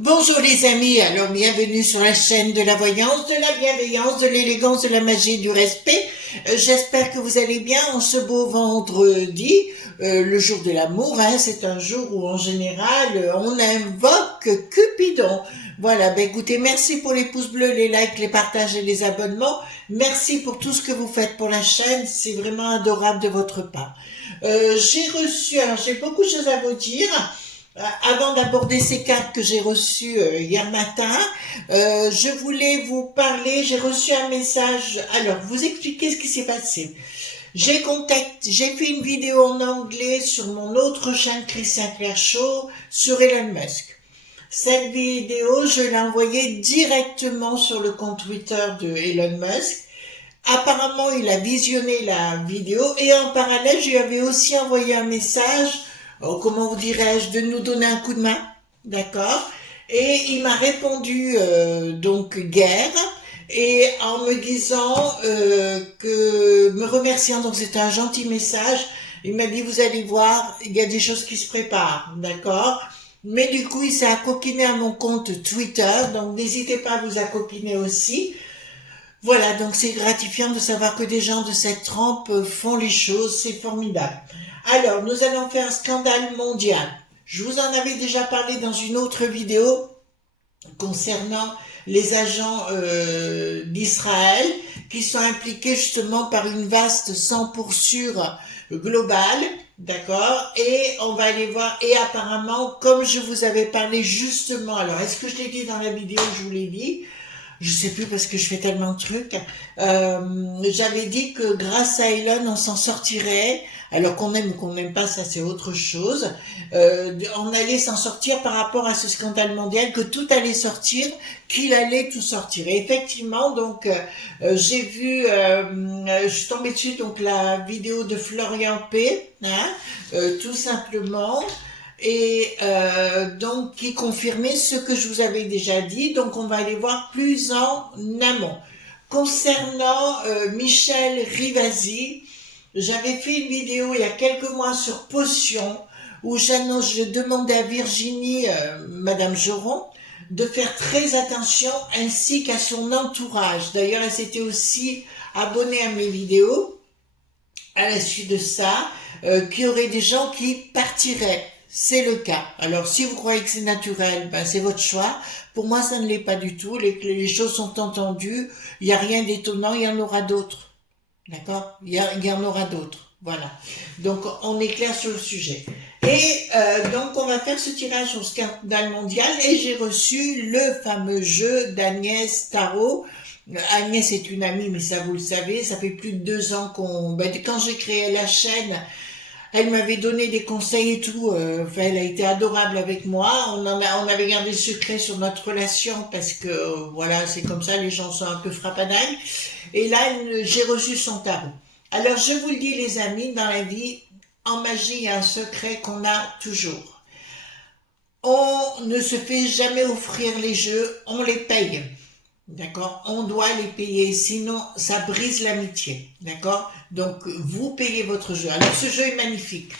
Bonjour les amis, alors bienvenue sur la chaîne de la voyance, de la bienveillance, de l'élégance, de la magie et du respect. J'espère que vous allez bien en ce beau vendredi, le jour de l'amour, hein, c'est un jour où en général on invoque Cupidon. Voilà, ben écoutez, merci pour les pouces bleus, les likes, les partages et les abonnements. Merci pour tout ce que vous faites pour la chaîne, c'est vraiment adorable de votre part. J'ai beaucoup de choses à vous dire. Avant d'aborder ces cartes que j'ai reçues hier matin, je voulais vous parler, j'ai reçu un message, alors vous expliquer ce qui s'est passé. J'ai fait une vidéo en anglais sur mon autre chaîne Christian Clair Show sur Elon Musk. Cette vidéo, je l'ai envoyée directement sur le compte Twitter de Elon Musk. Apparemment, il a visionné la vidéo et en parallèle, je lui avais aussi envoyé un message, comment vous dirais-je, de nous donner un coup de main, d'accord? Et il m'a répondu donc guerre, et en me disant me remerciant, donc c'était un gentil message. Il m'a dit vous allez voir, il y a des choses qui se préparent, d'accord? Mais du coup il s'est accoquiné à mon compte Twitter, donc n'hésitez pas à vous accoquiner aussi. Voilà, donc c'est gratifiant de savoir que des gens de cette trempe font les choses, c'est formidable. Alors, nous allons faire un scandale mondial. Je vous en avais déjà parlé dans une autre vidéo concernant les agents d'Israël qui sont impliqués justement par une vaste sans-poursuivre globale, d'accord? Et on va aller voir, et apparemment, comme je vous avais parlé justement, alors est-ce que je l'ai dit dans la vidéo, je vous l'ai dit, je sais plus parce que je fais tellement de trucs, j'avais dit que grâce à Elon on s'en sortirait, alors qu'on aime ou qu'on n'aime pas, ça c'est autre chose, on allait s'en sortir par rapport à ce scandale mondial, que tout allait sortir, qu'il allait tout sortir. Et effectivement, donc j'ai vu, je suis tombée dessus, donc la vidéo de Florian P, hein, tout simplement, et donc qui confirmait ce que je vous avais déjà dit. Donc on va aller voir plus en amont. Concernant Michel Rivasi, j'avais fait une vidéo il y a quelques mois sur Potion, où je demandais à Virginie, Madame Geron, de faire très attention, ainsi qu'à son entourage. D'ailleurs, elle s'était aussi abonnée à mes vidéos, à la suite de ça, qu'il y aurait des gens qui partiraient. C'est le cas. Alors, si vous croyez que c'est naturel, ben, c'est votre choix. Pour moi, ça ne l'est pas du tout. Les choses sont entendues. Il n'y a rien d'étonnant. Il y en aura d'autres. D'accord? Il y en aura d'autres. Voilà. Donc, on est clair sur le sujet. Et donc, on va faire ce tirage sur le scandale mondial. Et j'ai reçu le fameux jeu d'Agnès Tarot. Agnès est une amie, mais ça, vous le savez. Ça fait plus de 2 ans quand j'ai créé la chaîne, elle m'avait donné des conseils et tout, elle a été adorable avec moi, on avait gardé le secret sur notre relation parce que, voilà, c'est comme ça, les gens sont un peu frappanailles, et là, j'ai reçu son tarot. Alors, je vous le dis les amis, dans la vie, en magie, il y a un secret qu'on a toujours. On ne se fait jamais offrir les jeux, on les paye. D'accord? On doit les payer, sinon ça brise l'amitié. D'accord? Donc vous payez votre jeu. Alors ce jeu est magnifique.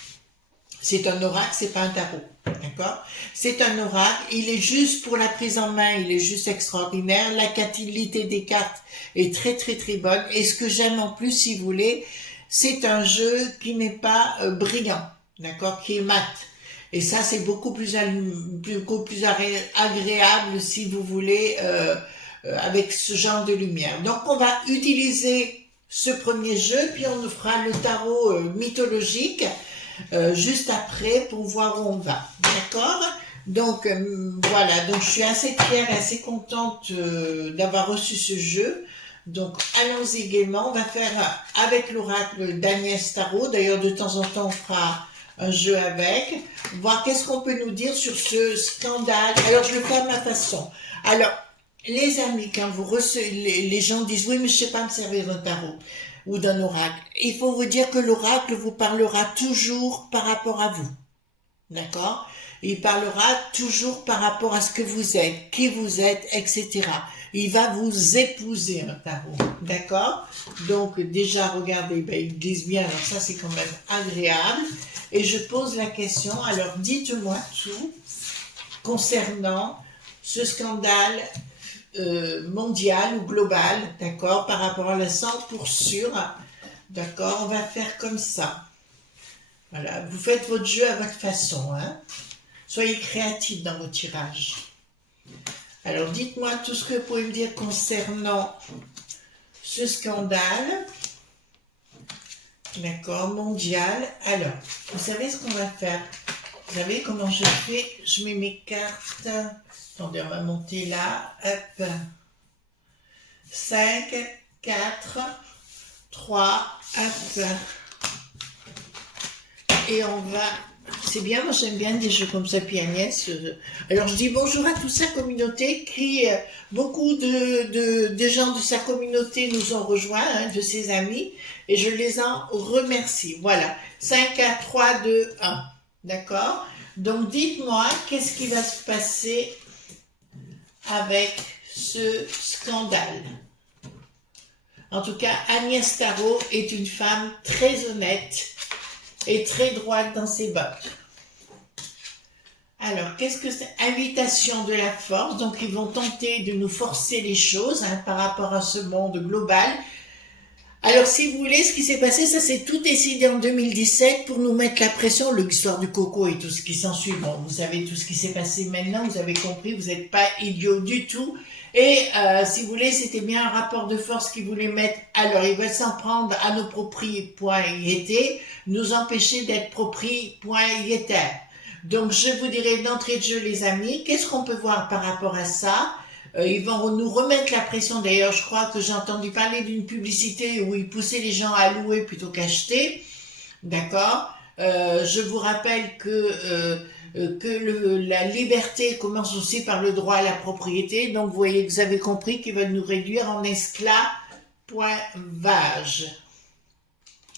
C'est un oracle, c'est pas un tarot. D'accord? C'est un oracle, il est juste pour la prise en main, il est juste extraordinaire. La qualité des cartes est très très très bonne. Et ce que j'aime en plus, si vous voulez, c'est un jeu qui n'est pas brillant. D'accord? Qui est mat. Et ça, c'est beaucoup plus agréable, si vous voulez, avec ce genre de lumière. Donc on va utiliser ce premier jeu, puis on fera le tarot mythologique juste après pour voir où on va. D'accord? Donc voilà, donc je suis assez fière et assez contente d'avoir reçu ce jeu. Donc allons-y gaiement, on va faire avec l'oracle d'Agnès Tarot. D'ailleurs de temps en temps on fera un jeu avec, voir qu'est-ce qu'on peut nous dire sur ce scandale. Alors je le fais à ma façon. Alors les amis, quand vous recevez, les gens disent oui mais je sais pas me servir d'un tarot ou d'un oracle, il faut vous dire que l'oracle vous parlera toujours par rapport à vous. D'accord? Il parlera toujours par rapport à ce que vous êtes, qui vous êtes, etc. Il va vous épouser, un tarot. D'accord? Donc, déjà, regardez, ben, ils disent bien, alors ça, c'est quand même agréable. Et je pose la question, alors dites-moi tout concernant ce scandale mondial ou global, d'accord, par rapport à la 100%, d'accord? On va faire comme ça. Voilà, vous faites votre jeu à votre façon, hein. Soyez créatifs dans vos tirages. Alors, dites-moi tout ce que vous pouvez me dire concernant ce scandale, d'accord, mondial. Alors, vous savez ce qu'on va faire? Vous savez comment je fais? Je mets mes cartes. Attendez, on va monter là. Hop. 5, 4, 3, hop. Et on va... C'est bien, moi j'aime bien des jeux comme ça, puis Agnès. Alors je dis bonjour à toute sa communauté qui, beaucoup de gens de sa communauté nous ont rejoints, hein, de ses amis, et je les en remercie. Voilà, 5, 4, 3, 2, 1. D'accord? Donc dites-moi, qu'est-ce qui va se passer avec ce scandale? En tout cas, Agnès Tarot est une femme très honnête et très droite dans ses bottes. Alors, qu'est-ce que c'est? Invitation de la force. Donc, ils vont tenter de nous forcer les choses, hein, par rapport à ce monde global. Alors, si vous voulez, ce qui s'est passé, ça s'est tout décidé en 2017 pour nous mettre la pression, l'histoire du coco et tout ce qui s'ensuit. Bon, vous savez tout ce qui s'est passé maintenant, vous avez compris, vous n'êtes pas idiots du tout. Et si vous voulez, c'était bien un rapport de force qu'ils voulaient mettre. Alors, ils veulent s'en prendre à nos propriétés, nous empêcher d'être propriétaires. Donc, je vous dirai d'entrée de jeu, les amis, qu'est-ce qu'on peut voir par rapport à ça? Ils vont nous remettre la pression. D'ailleurs, je crois que j'ai entendu parler d'une publicité où ils poussaient les gens à louer plutôt qu'acheter. D'accord? Je vous rappelle que la liberté commence aussi par le droit à la propriété. Donc, vous voyez, vous avez compris qu'ils veulent nous réduire en esclavage.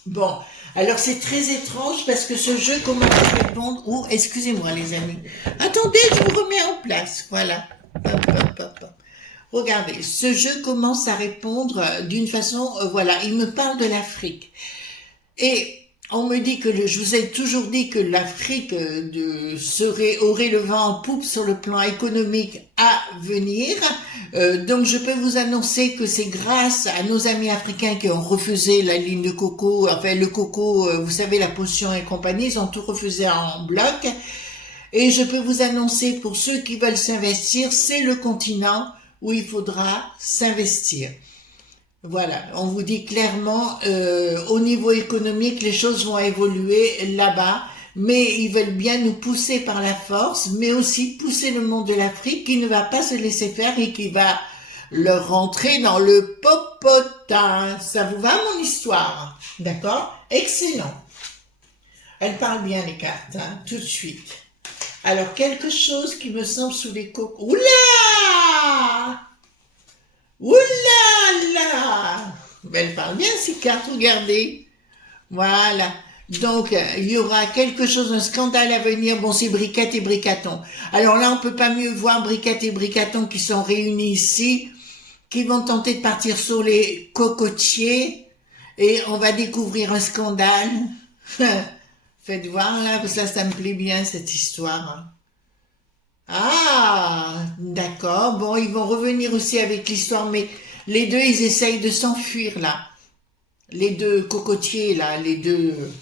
Bon, alors c'est très étrange parce que ce jeu commence à répondre... Oh, excusez-moi les amis. Attendez, je vous remets en place. Voilà. Hop, hop, hop, hop. Regardez, ce jeu commence à répondre d'une façon... voilà, il me parle de l'Afrique. Et... on me dit que je vous ai toujours dit que l'Afrique aurait le vent en poupe sur le plan économique à venir. Donc je peux vous annoncer que c'est grâce à nos amis africains qui ont refusé la ligne de coco, enfin le coco, vous savez, la potion et compagnie, ils ont tout refusé en bloc. Et je peux vous annoncer, pour ceux qui veulent s'investir, c'est le continent où il faudra s'investir. Voilà, on vous dit clairement, au niveau économique, les choses vont évoluer là-bas, mais ils veulent bien nous pousser par la force, mais aussi pousser le monde de l'Afrique qui ne va pas se laisser faire et qui va leur rentrer dans le popotin. Ça vous va, mon histoire? D'accord? Excellent. Elle parle bien, les cartes, hein, tout de suite. Alors, quelque chose qui me semble sous les cocos. Oula! Oula là! Elle parle bien ces cartes, regardez. Voilà. Donc, il y aura quelque chose, un scandale à venir. Bon, c'est Briquette et Bricaton. Alors là, on peut pas mieux voir Briquette et Bricaton qui sont réunis ici, qui vont tenter de partir sur les cocotiers, et on va découvrir un scandale. Faites voir là, parce que ça me plaît bien cette histoire. Ah, d'accord. Bon, ils vont revenir aussi avec l'histoire, mais les deux, ils essayent de s'enfuir là. Les deux cocotiers là, les deux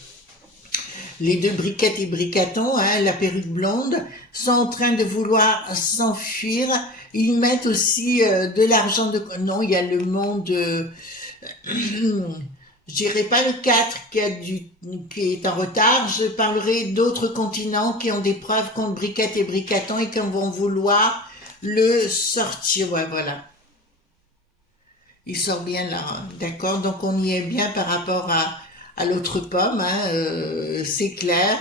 Briquettes et Bricaton, hein, la perruque blonde, sont en train de vouloir s'enfuir. Ils mettent aussi de l'argent de... Non, il y a le monde... Je dirais pas le 4 qui est en retard, je parlerai d'autres continents qui ont des preuves contre Briquette et Bricaton et qui vont vouloir le sortir. Ouais, voilà. Il sort bien là, hein. D'accord? Donc on y est bien par rapport à l'autre pomme, hein, c'est clair.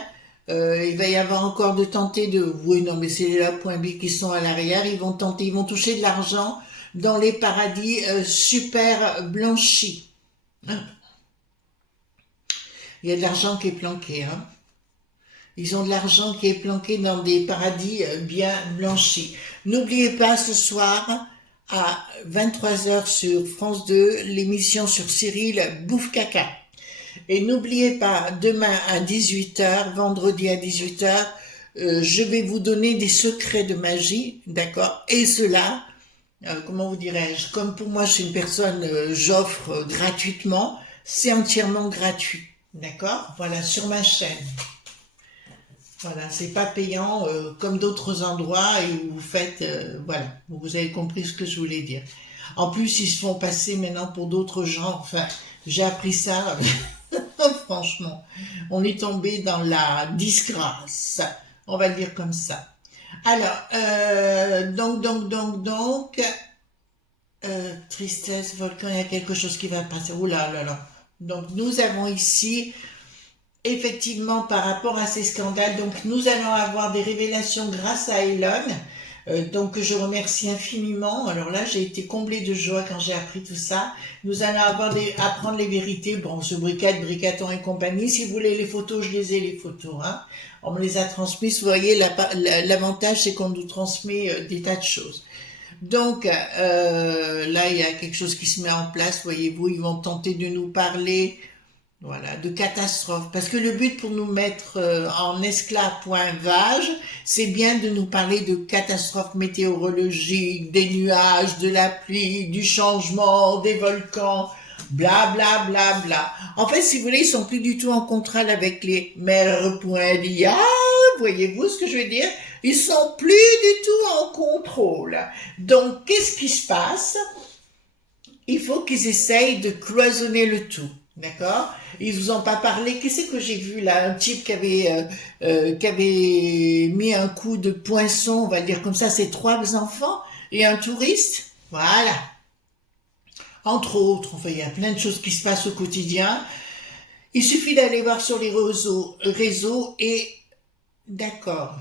Il va y avoir encore de tenter de... Oui, non, mais c'est là, point B qui sont à l'arrière. Ils vont tenter, ils vont toucher de l'argent dans les paradis super blanchis. Hein. Il y a de l'argent qui est planqué, hein. Ils ont de l'argent qui est planqué dans des paradis bien blanchis. N'oubliez pas ce soir, à 23h sur France 2, l'émission sur Cyril Bouffe Caca. Et n'oubliez pas, demain à 18h, vendredi à 18h, je vais vous donner des secrets de magie, d'accord? Et cela, comment vous dirais-je, comme pour moi je suis une personne, j'offre gratuitement, c'est entièrement gratuit, d'accord? Voilà, sur ma chaîne. Voilà, c'est pas payant comme d'autres endroits et vous faites, voilà, vous avez compris ce que je voulais dire. En plus, ils se font passer maintenant pour d'autres gens. Enfin, j'ai appris ça, franchement. On est tombé dans la disgrâce, on va le dire comme ça. Alors, tristesse, volcan, il y a quelque chose qui va passer. Ouh là là là. Donc, nous avons ici effectivement, par rapport à ces scandales, donc nous allons avoir des révélations grâce à Elon, donc je remercie infiniment. Alors là, j'ai été comblée de joie quand j'ai appris tout ça. Nous allons apprendre les vérités. Bon, ce Briquette, Bricaton et compagnie, si vous voulez les photos, je les ai les photos. Hein. On me les a transmises. Vous voyez, l'avantage, c'est qu'on nous transmet des tas de choses. Donc, là, il y a quelque chose qui se met en place. Voyez-vous, ils vont tenter de nous parler... Voilà, de catastrophe. Parce que le but pour nous mettre en esclave.vage, c'est bien de nous parler de catastrophes météorologiques, des nuages, de la pluie, du changement, des volcans, bla bla bla bla. En fait, si vous voulez, ils sont plus du tout en contrôle avec les mers.ia. Voyez-vous ce que je veux dire? Ils sont plus du tout en contrôle. Donc, qu'est-ce qui se passe? Il faut qu'ils essayent de cloisonner le tout. D'accord? Ils vous ont pas parlé. Qu'est-ce que j'ai vu là? Un type qui avait mis un coup de poinçon, on va dire comme ça, ses 3 enfants et un touriste. Voilà. Entre autres, enfin, il y a plein de choses qui se passent au quotidien. Il suffit d'aller voir sur les réseaux et d'accord.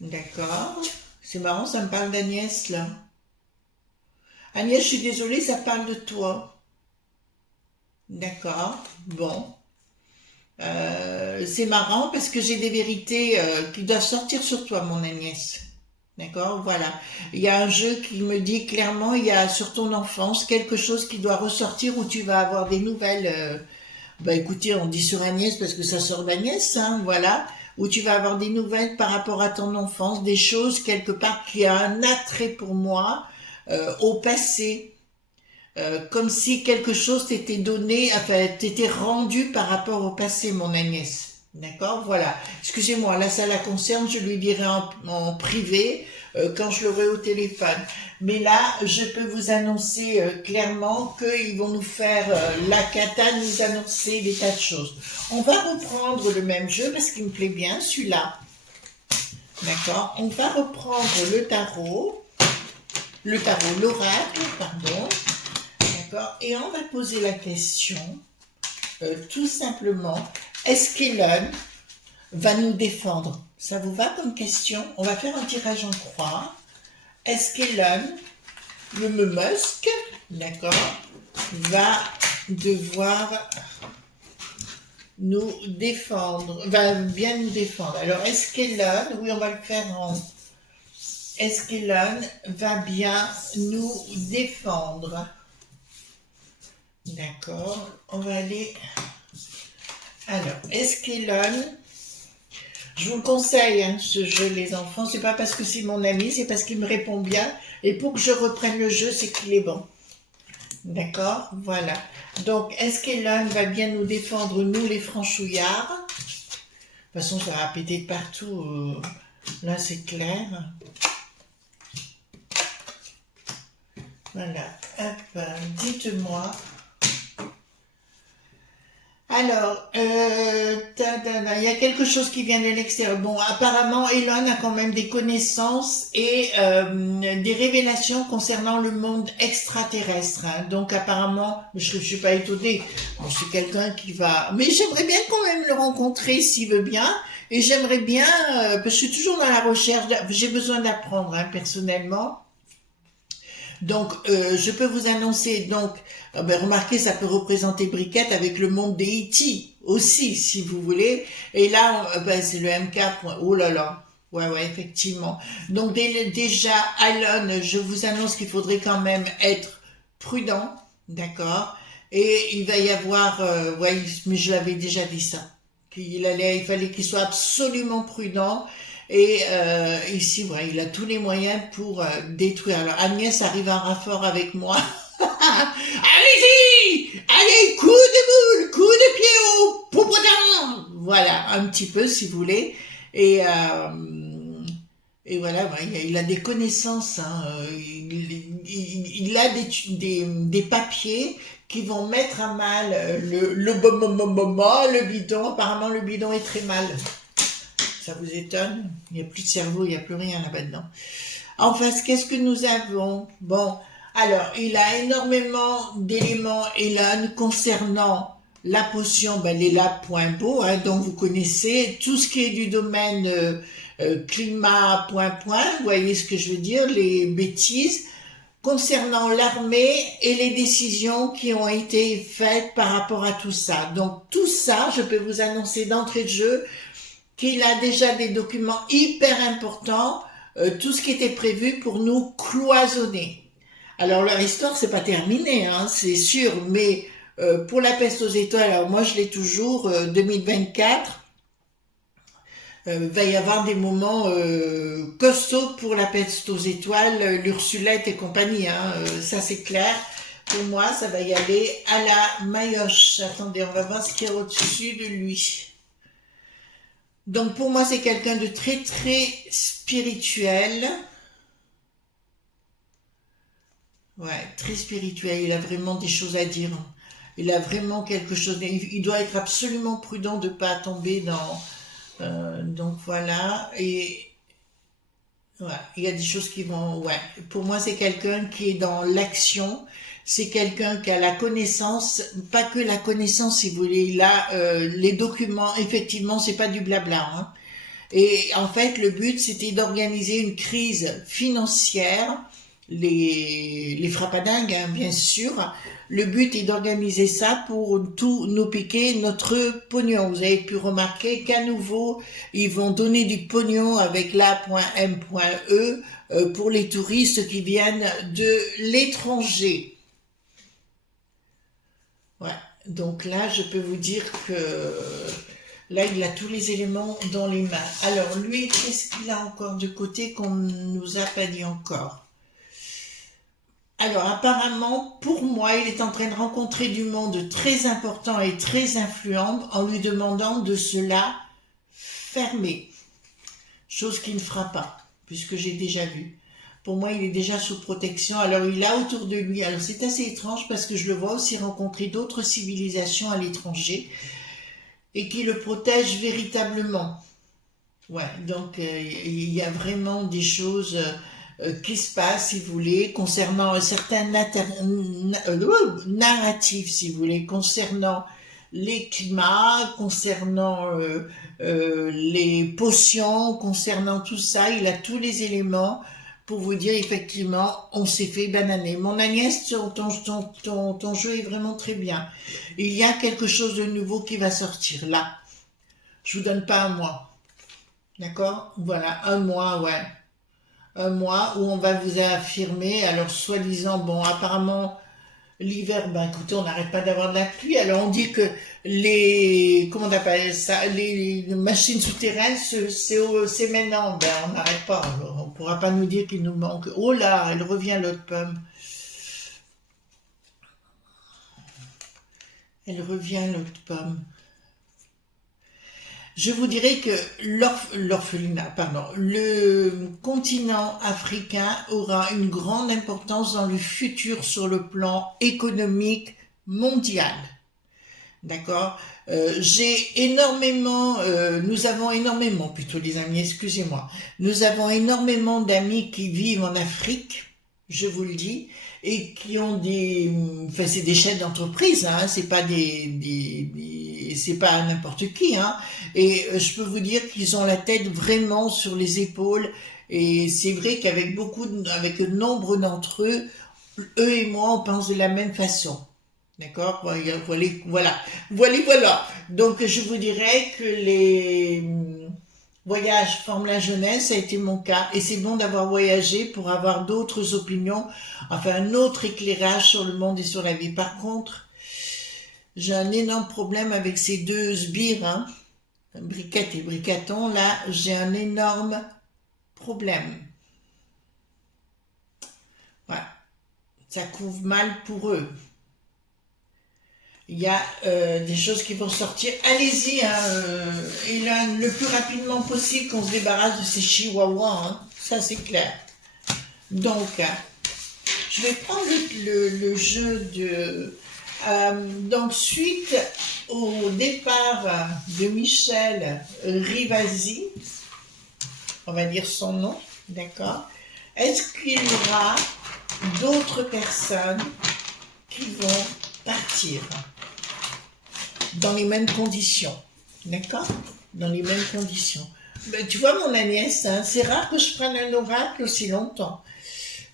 D'accord. C'est marrant, ça me parle d'Agnès là. Agnès, je suis désolée, ça parle de toi. D'accord, bon. C'est marrant parce que j'ai des vérités qui doivent sortir sur toi, mon Agnès. D'accord, voilà. Il y a un jeu qui me dit clairement, il y a sur ton enfance quelque chose qui doit ressortir où tu vas avoir des nouvelles. Bah écoutez, on dit sur Agnès parce que ça sort d'Agnès, hein, voilà. Où tu vas avoir des nouvelles par rapport à ton enfance, des choses quelque part qui a un attrait pour moi. Au passé, comme si quelque chose t'était donné, enfin, t'était rendu par rapport au passé, mon Agnès. D'accord? Voilà. Excusez-moi, là, ça la concerne, je lui dirai en privé quand je l'aurai au téléphone. Mais là, je peux vous annoncer clairement qu'ils vont nous faire la cata, nous annoncer des tas de choses. On va reprendre le même jeu parce qu'il me plaît bien, celui-là. D'accord? On va reprendre le tarot. L'oracle, pardon, d'accord, et on va poser la question, tout simplement, est-ce qu'Elon va nous défendre? Ça vous va comme question? On va faire un tirage en croix. Est-ce qu'Elon, le Musk, d'accord, va devoir nous défendre, va bien nous défendre? Alors, est-ce qu'Elon, oui, on va le faire en... Est-ce qu'Elon va bien nous défendre? D'accord, on va aller... Alors, est-ce qu'Elon... Je vous le conseille, hein, ce jeu, les enfants, c'est pas parce que c'est mon ami, c'est parce qu'il me répond bien. Et pour que je reprenne le jeu, c'est qu'il est bon. D'accord, voilà. Donc, est-ce qu'Elon va bien nous défendre, nous les franchouillards? De toute façon, ça va péter de partout. Là, c'est clair. Voilà, hop, dites-moi. Alors, il y a quelque chose qui vient de l'extérieur. Bon, apparemment, Elon a quand même des connaissances et des révélations concernant le monde extraterrestre, hein. Donc, apparemment, je suis pas étonnée. Bon, c'est quelqu'un qui va... Mais j'aimerais bien quand même le rencontrer s'il veut bien. Et j'aimerais bien, parce que je suis toujours dans la recherche, j'ai besoin d'apprendre, hein, personnellement. Donc, je peux vous annoncer, donc, ben, remarquez, ça peut représenter Briquette avec le monde des E.T. aussi, si vous voulez. Et là, ben, c'est le MK. Oh là là. Ouais, ouais, effectivement. Donc, déjà, Alan, je vous annonce qu'il faudrait quand même être prudent, d'accord? Et il va y avoir, ouais, mais je l'avais déjà dit ça, il fallait qu'il soit absolument prudent et ici, voilà, il a tous les moyens pour détruire. Alors Agnès arrive en renfort avec moi. Allez-y! Allez, coup de boule, coup de pied au popotin! Voilà, un petit peu si vous voulez. Et, et voilà, ouais, il a des connaissances, hein, il a des papiers qui vont mettre à mal le bidon. Apparemment, le bidon est très mal. Ça vous étonne? Il n'y a plus de cerveau, il n'y a plus rien là-bas dedans. En face, qu'est-ce que nous avons? Bon, alors, il a énormément d'éléments, Elan, concernant la potion, ben, les labs.beau, hein, donc vous connaissez tout ce qui est du domaine climat, vous voyez ce que je veux dire, les bêtises, concernant l'armée et les décisions qui ont été faites par rapport à tout ça. Donc, tout ça, je peux vous annoncer d'entrée de jeu, qu'il a déjà des documents hyper importants, tout ce qui était prévu pour nous cloisonner. Alors leur histoire c'est pas terminé, hein, c'est sûr, mais pour la peste aux étoiles, alors moi je l'ai toujours, 2024, va y avoir des moments costauds pour la peste aux étoiles, l'Ursulette et compagnie, hein, ça c'est clair. Pour moi, ça va y aller à la maillotche. Attendez, on va voir ce qu'il y a au-dessus de lui. Donc pour moi, c'est quelqu'un de très très spirituel. Ouais, très spirituel. Il a vraiment des choses à dire. Il a vraiment quelque chose. Il doit être absolument prudent de ne pas tomber dans. Donc voilà. Et ouais, il y a des choses qui vont. Ouais. Pour moi, c'est quelqu'un qui est dans l'action. C'est quelqu'un qui a la connaissance, pas que la connaissance, si vous voulez. Il a les documents. Effectivement, c'est pas du blabla, hein. Et en fait, le but, c'était d'organiser une crise financière, les frappadingues, hein, bien sûr. Le but est d'organiser ça pour tout nous piquer notre pognon. Vous avez pu remarquer qu'à nouveau, ils vont donner du pognon avec l'A.M.E pour les touristes qui viennent de l'étranger. Ouais. Donc là, je peux vous dire que là, il a tous les éléments dans les mains. Alors, lui, qu'est-ce qu'il a encore de côté qu'on ne nous a pas dit encore? Alors, apparemment, pour moi, il est en train de rencontrer du monde très important et très influent en lui demandant de cela fermer. Chose qu'il ne fera pas, puisque j'ai déjà vu. Pour moi, il est déjà sous protection. Alors, il a autour de lui... Alors, c'est assez étrange parce que je le vois aussi rencontrer d'autres civilisations à l'étranger et qui le protègent véritablement. Ouais, donc il y a vraiment des choses qui se passent, si vous voulez, concernant certains narratifs, si vous voulez, concernant les climats, concernant les potions, concernant tout ça. Il a tous les éléments pour vous dire effectivement, on s'est fait bananer. Mon Agnès, ton jeu est vraiment très bien. Il y a quelque chose de nouveau qui va sortir là. Je vous donne pas un mois. D'accord? Voilà, un mois, ouais. Un mois où on va vous affirmer, alors soi-disant, bon, apparemment, l'hiver, ben écoutez, on n'arrête pas d'avoir de la pluie, alors on dit que les, comment on appelle ça, les machines souterraines, c'est maintenant, ben on n'arrête pas, alors, on pourra pas nous dire qu'il nous manque. Oh là, elle revient l'autre pomme. Elle revient l'autre pomme. Je vous dirais que l'orphelinat, pardon, le continent africain aura une grande importance dans le futur sur le plan économique mondial. D'accord. Nous avons énormément, plutôt les amis, excusez-moi, nous avons énormément d'amis qui vivent en Afrique, je vous le dis, et qui ont enfin c'est des chefs d'entreprise, hein, c'est pas c'est pas n'importe qui, hein, et je peux vous dire qu'ils ont la tête vraiment sur les épaules, et c'est vrai avec nombre d'entre eux, eux et moi, on pense de la même façon. D'accord. Voilà. Donc, je vous dirais que les voyages forment la jeunesse, ça a été mon cas. Et c'est bon d'avoir voyagé pour avoir d'autres opinions, enfin, un autre éclairage sur le monde et sur la vie. Par contre, j'ai un énorme problème avec ces deux sbires, hein, Briquette et Bricaton. Là, j'ai un énorme problème. Voilà. Ça couvre mal pour eux. Il y a des choses qui vont sortir. Allez-y, hein, et là, le plus rapidement possible qu'on se débarrasse de ces chihuahuas, hein, ça c'est clair. Donc, je vais prendre le jeu de... donc, suite au départ de Michel Rivasi, on va dire son nom, d'accord, est-ce qu'il y aura d'autres personnes qui vont partir dans les mêmes conditions, d'accord? Dans les mêmes conditions. Ben, tu vois mon Agnès, hein, c'est rare que je prenne un oracle aussi longtemps.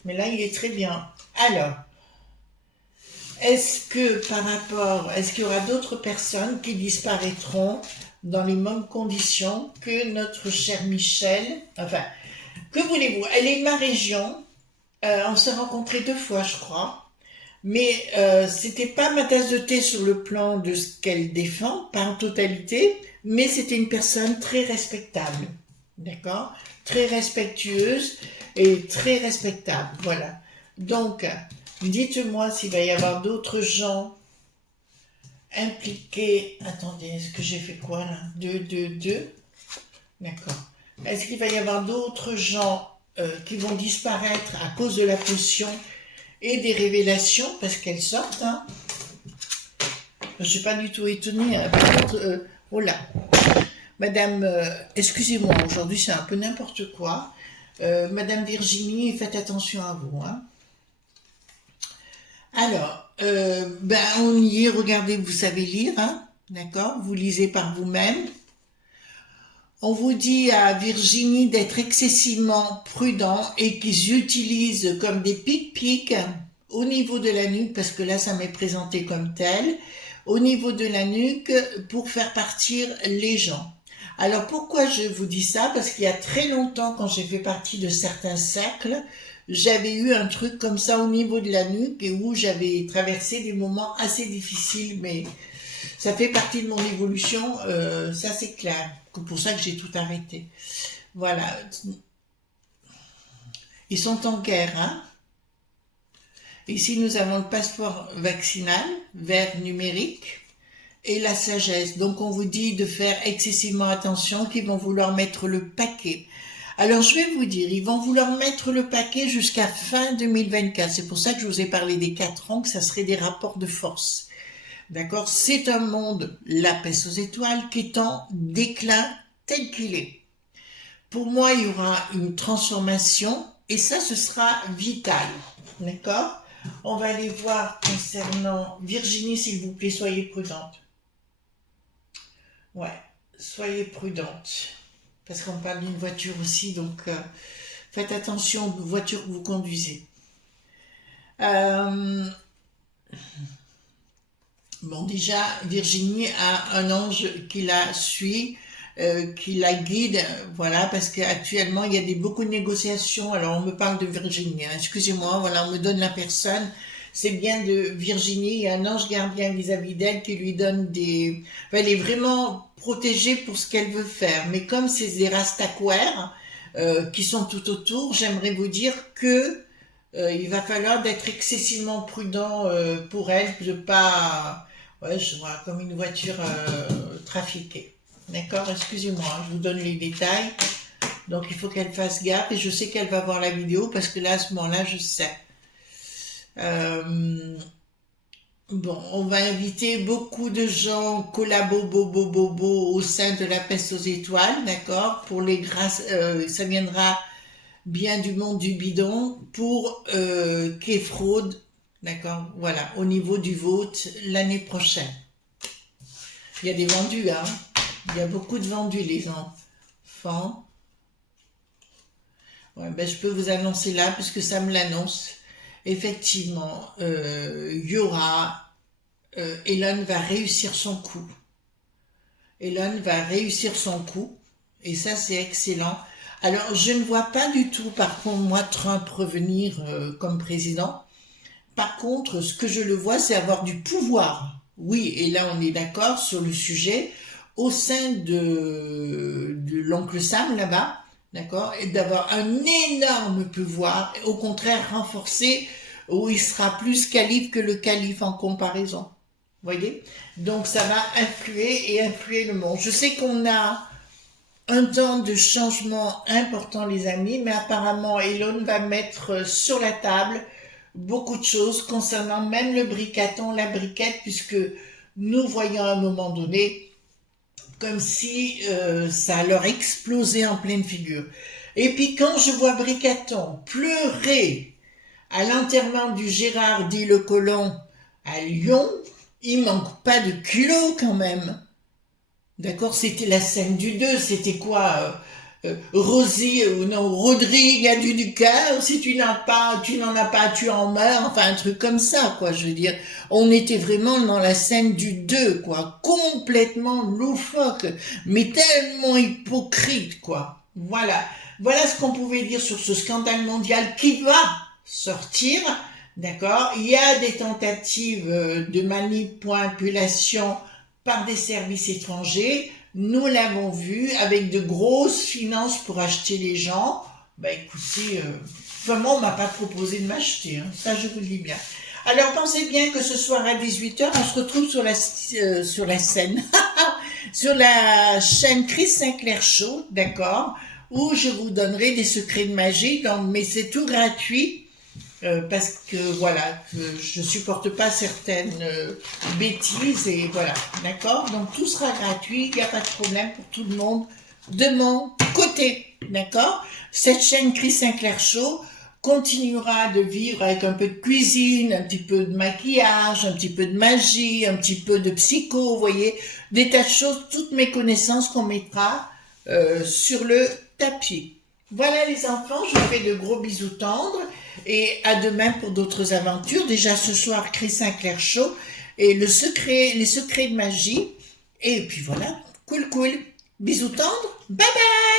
Mais là, il est très bien. Alors, est-ce qu'il y aura d'autres personnes qui disparaîtront dans les mêmes conditions que notre cher Michel? Enfin, que voulez-vous? Elle est de ma région. On s'est rencontrés 2 fois, je crois. Mais c'était pas ma tasse de thé sur le plan de ce qu'elle défend, pas en totalité, mais c'était une personne très respectable, d'accord? Très respectueuse et très respectable, voilà. Donc, dites-moi s'il va y avoir d'autres gens impliqués. Attendez, est-ce que j'ai fait quoi là? 2. D'accord. Est-ce qu'il va y avoir d'autres gens qui vont disparaître à cause de la potion et des révélations, parce qu'elles sortent, hein. Je ne suis pas du tout étonnée. Hein. Par contre, oh là, Madame, excusez-moi, aujourd'hui c'est un peu n'importe quoi. Madame Virginie, faites attention à vous. Hein. Alors, on y est, regardez, vous savez lire, hein, d'accord? Vous lisez par vous-même. On vous dit à Virginie d'être excessivement prudent et qu'ils utilisent comme des pics-pics au niveau de la nuque, parce que là, ça m'est présenté comme tel, au niveau de la nuque pour faire partir les gens. Alors, pourquoi je vous dis ça? Parce qu'il y a très longtemps, quand j'ai fait partie de certains cercles, j'avais eu un truc comme ça au niveau de la nuque et où j'avais traversé des moments assez difficiles, mais ça fait partie de mon évolution, ça c'est clair. C'est pour ça que j'ai tout arrêté. Voilà. Ils sont en guerre, hein. Ici, nous avons le passeport vaccinal, vert numérique, et la sagesse. Donc, on vous dit de faire excessivement attention, qu'ils vont vouloir mettre le paquet. Alors, je vais vous dire, ils vont vouloir mettre le paquet jusqu'à fin 2024. C'est pour ça que je vous ai parlé des 4 ans, que ça serait des rapports de force. D'accord? C'est un monde, la paix aux étoiles, qui est en déclin tel qu'il est. Pour moi, il y aura une transformation et ça, ce sera vital. D'accord? On va aller voir concernant Virginie, s'il vous plaît, soyez prudente. Ouais, soyez prudente. Parce qu'on parle d'une voiture aussi, donc faites attention aux voitures que vous conduisez. Bon, déjà, Virginie a un ange qui la suit, qui la guide, voilà, parce qu'actuellement, il y a beaucoup de négociations. Alors, on me parle de Virginie, hein, excusez-moi, voilà, on me donne la personne. C'est bien de Virginie, il y a un ange gardien vis-à-vis d'elle qui lui donne des... Enfin, elle est vraiment protégée pour ce qu'elle veut faire. Mais comme c'est des rastaquaires qui sont tout autour, j'aimerais vous dire que il va falloir d'être excessivement prudent pour elle, de pas... Ouais, je vois comme une voiture trafiquée. D'accord, excusez-moi, je vous donne les détails. Donc il faut qu'elle fasse gaffe et je sais qu'elle va voir la vidéo parce que là, à ce moment-là, je sais. Bon, on va inviter beaucoup de gens bobo au sein de la peste aux étoiles, d'accord? Pour les grâces, ça viendra bien du monde du bidon pour qu'est fraude, d'accord? Voilà, au niveau du vote l'année prochaine. Il y a des vendus, hein? Il y a beaucoup de vendus, les enfants. Ouais, ben, je peux vous annoncer là, puisque ça me l'annonce. Effectivement, il y aura... Elon va réussir son coup. Elon va réussir son coup. Et ça, c'est excellent. Alors, je ne vois pas du tout, par contre, moi, Trump revenir comme président. Par contre, ce que je le vois, c'est avoir du pouvoir. Oui, et là, on est d'accord sur le sujet. Au sein de l'oncle Sam, là-bas, d'accord, et d'avoir un énorme pouvoir, au contraire renforcé, où il sera plus calife que le calife en comparaison. Voyez? Donc ça va influer et influer le monde. Je sais qu'on a un temps de changement important, les amis, mais apparemment Elon va mettre sur la table beaucoup de choses concernant même le briqueton, la briquette, puisque nous voyons à un moment donné comme si ça leur explosait en pleine figure. Et puis quand je vois Bricaton pleurer à l'enterrement du Gérard dit le Colon à Lyon, il manque pas de culot quand même. D'accord, c'était la scène du 2, c'était quoi Rosie, ou non, Rodrigue a du Ducat, si tu n'en as pas, tu en meurs, enfin un truc comme ça, quoi, je veux dire. On était vraiment dans la scène du 2, quoi, complètement loufoque, mais tellement hypocrite, quoi. Voilà. Voilà ce qu'on pouvait dire sur ce scandale mondial qui va sortir, d'accord. Il y a des tentatives de manipulation par des services étrangers. Nous l'avons vu avec de grosses finances pour acheter les gens. Bah écoutez, enfin moi on m'a pas proposé de m'acheter, hein. Ça je vous le dis bien. Alors pensez bien que ce soir à 18h, on se retrouve sur la scène, sur la chaîne Chris Sinclair Show, d'accord, où je vous donnerai des secrets de magie, donc, mais c'est tout gratuit. Parce que voilà, je supporte pas certaines bêtises et voilà, d'accord. Donc tout sera gratuit, il n'y a pas de problème pour tout le monde de mon côté, d'accord. Cette chaîne Chris Sinclair Show continuera de vivre avec un peu de cuisine, un petit peu de maquillage, un petit peu de magie, un petit peu de psycho, vous voyez, des tas de choses, toutes mes connaissances qu'on mettra sur le tapis. Voilà les enfants, je vous fais de gros bisous tendres. Et à demain pour d'autres aventures. Déjà ce soir, Chris Sinclair Show et les secrets de magie. Et puis voilà, cool. Bisous tendres, bye bye.